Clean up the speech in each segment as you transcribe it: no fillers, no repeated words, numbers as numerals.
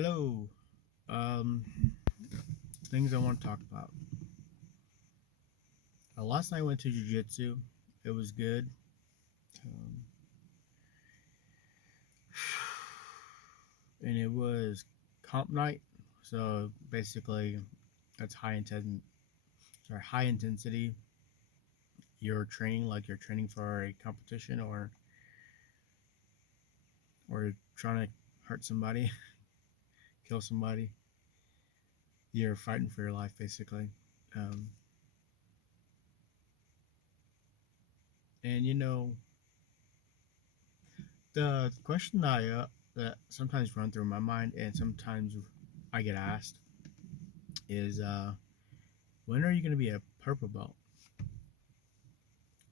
Hello. Um, Things I want to talk about. Last night I went to jiu-jitsu. It was good. Um, and it was comp night. So basically, that's high intensity. You're training like you're training for a competition or trying to hurt somebody, kill somebody. You're fighting for your life basically. Um, and the question that sometimes run through my mind and sometimes I get asked is when are you going to be a purple belt?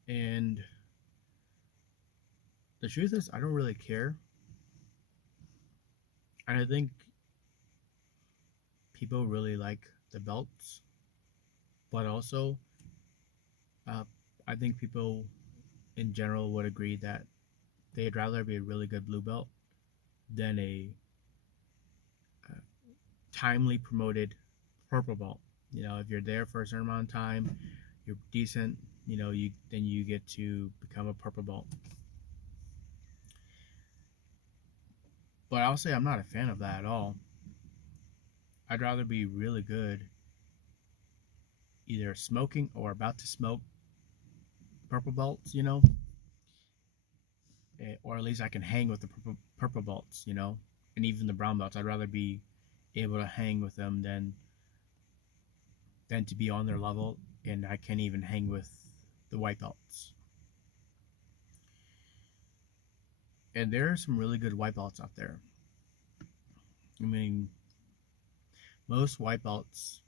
And the truth is, I don't really care. And I think people really like the belts, but also uh, I think people in general would agree that they'd rather be a really good blue belt than a uh, timely promoted purple belt. If you're there for a certain amount of time, you're decent. You get to become a purple belt. But I'll say I'm not a fan of that at all. I'd rather be really good, either smoking or about to smoke purple belts, or at least I can hang with the purple belts, and even the brown belts. I'd rather be able to hang with them than to be on their level, and I can't even hang with the white belts. And there are some really good white belts out there. I mean, most white belts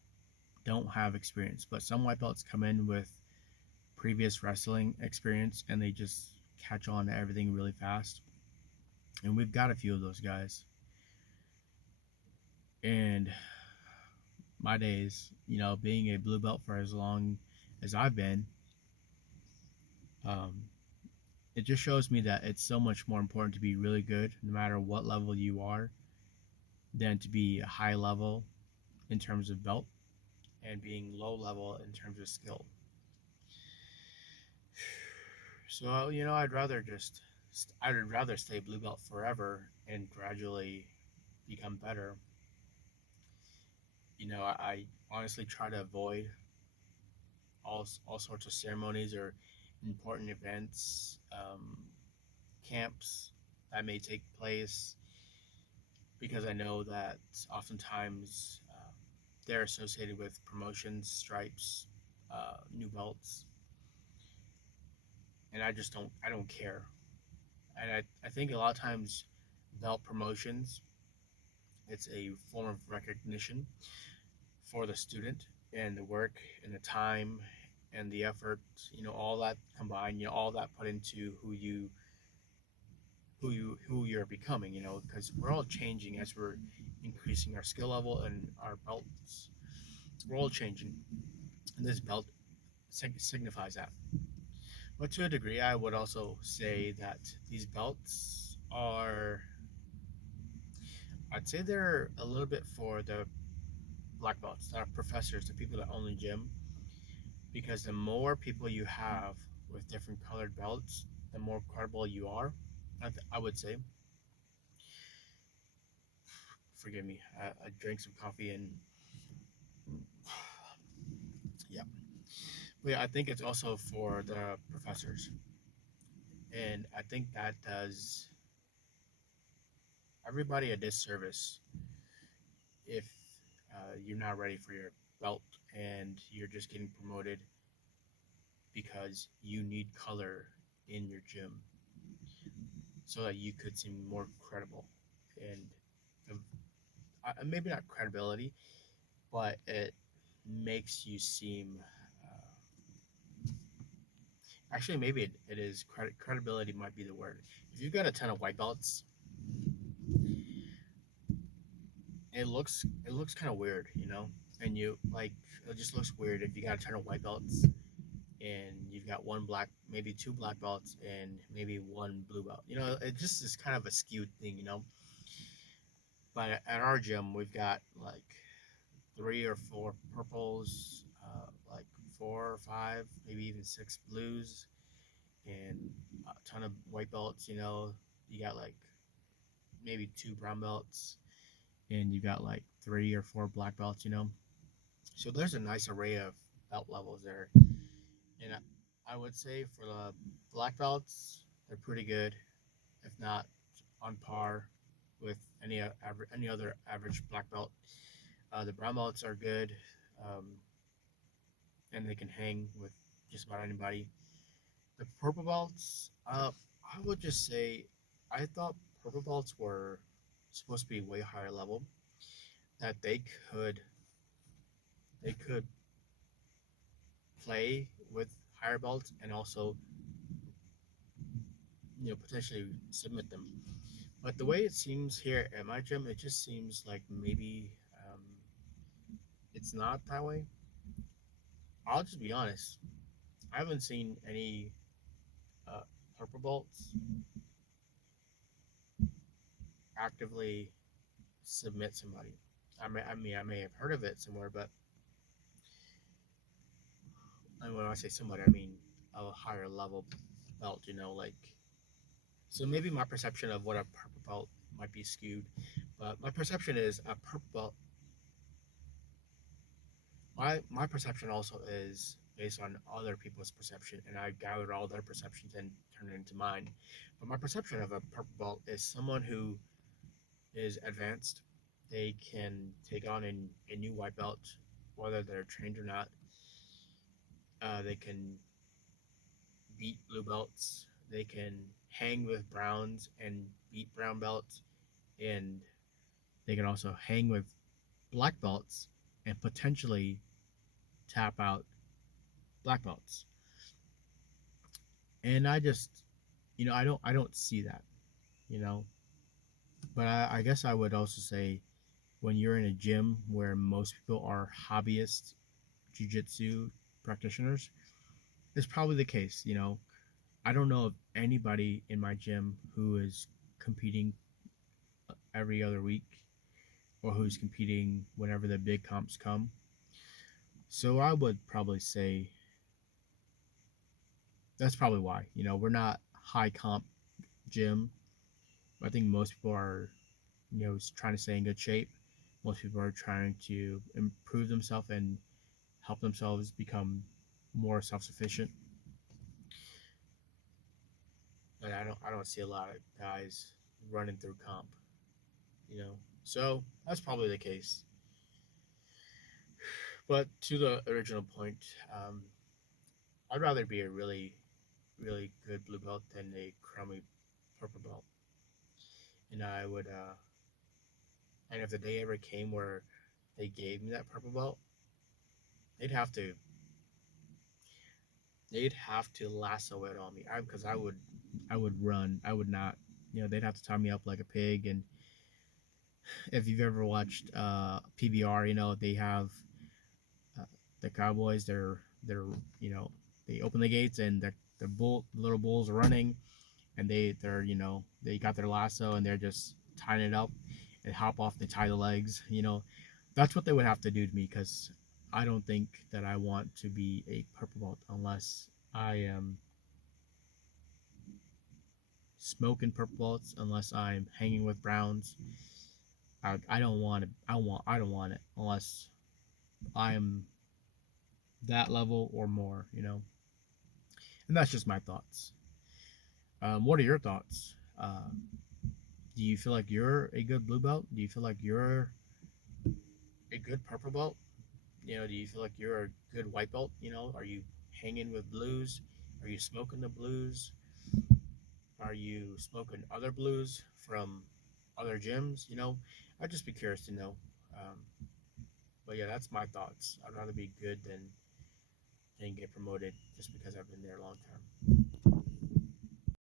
don't have experience, but some white belts come in with previous wrestling experience and they just catch on to everything really fast. And we've got a few of those guys. And my days, being a blue belt for as long as I've been, um, it just shows me that it's so much more important to be really good, no matter what level you are, than to be a high level in terms of belt and being low level in terms of skill. So, I'd rather stay blue belt forever and gradually become better. I honestly try to avoid all sorts of ceremonies or important events, camps that may take place because I know that oftentimes they're associated with promotions, stripes, new belts, and I don't care. And I think a lot of times belt promotions, it's a form of recognition for the student and the work and the time and the effort, all that combined, all that put into who you're becoming, because we're all changing as we're increasing our skill level and our belts. We're all changing, and this belt signifies that. But to a degree, I would also say that these belts are, I'd say they're a little bit for the black belts, that are professors, the people that own the gym, because the more people you have with different colored belts, the more credible you are. I would say. Forgive me. I drank some coffee and yeah. But yeah, I think it's also for the professors, and I think that does everybody a disservice if you're not ready for your belt and you're just getting promoted because you need color in your gym so that you could seem more credible and maybe not credibility, but it makes you seem. Actually, maybe it is credibility might be the word. If you've got a ton of white belts, it looks kind of weird, and you like it just looks weird if you got a ton of white belts and you've got one black, maybe two black belts, and maybe one blue belt. It just is kind of a skewed thing. But at our gym, we've got like 3 or 4 purples, like 4 or 5, maybe even 6 blues, and a ton of white belts. You got like maybe 2 brown belts, and you got like 3 or 4 black belts. So there's a nice array of belt levels there, and I would say for the black belts, they're pretty good, if not on par with any other average black belt. The brown belts are good, um, and they can hang with just about anybody. The purple belts, I would just say, I thought purple belts were supposed to be way higher level. That could they could play with higher belts and also potentially submit them. But the way it seems here at my gym, it just seems like maybe it's not that way. I'll just be honest. I haven't seen any uh, purple belts actively submit somebody. I may have heard of it somewhere, but when I say somebody, I mean a higher level belt. Like, so maybe my perception of what a purple belt might be skewed, but my perception is a purple belt. My perception also is based on other people's perception, and I gathered all their perceptions and turned it into mine. But my perception of a purple belt is someone who is advanced. They can take on a new white belt, whether they're trained or not. They can beat blue belts. They can hang with browns and beat brown belts, and they can also hang with black belts and potentially tap out black belts. And I just, I don't see that, you know. But I guess I would also say when you're in a gym where most people are hobbyist jujitsu practitioners, it's probably the case. I don't know of anybody in my gym who is competing every other week or who's competing whenever the big comps come. So I would probably say that's probably why. We're not high comp gym. I think most people are, trying to stay in good shape. Most people are trying to improve themselves and help themselves become more self-sufficient. But I don't see a lot of guys running through comp. So that's probably the case. But to the original point, um, I'd rather be a really, really good blue belt than a crummy purple belt. And I would, and if the day ever came where they gave me that purple belt, they'd have to, they'd have to lasso it on me. Because I would run. I would not, they'd have to tie me up like a pig. And if you've ever watched PBR, they have uh, the Cowboys. They're, they open the gates and the little bulls are running, and they got their lasso and they're just tying it up and hop off. They tie the legs. That's what they would have to do to me, because I don't think that I want to be a purple belt unless I am smoking purple belts, unless I'm hanging with browns. I don't want it. I don't want it unless I'm that level or more. And that's just my thoughts. What are your thoughts? Do you feel like you're a good blue belt? Do you feel like you're a good purple belt? Do you feel like you're a good white belt? Are you hanging with blues? Are you smoking the blues? Are you smoking other blues from other gyms? I'd just be curious to know. Um, but yeah, that's my thoughts. I'd rather be good than get promoted just because I've been there a long time.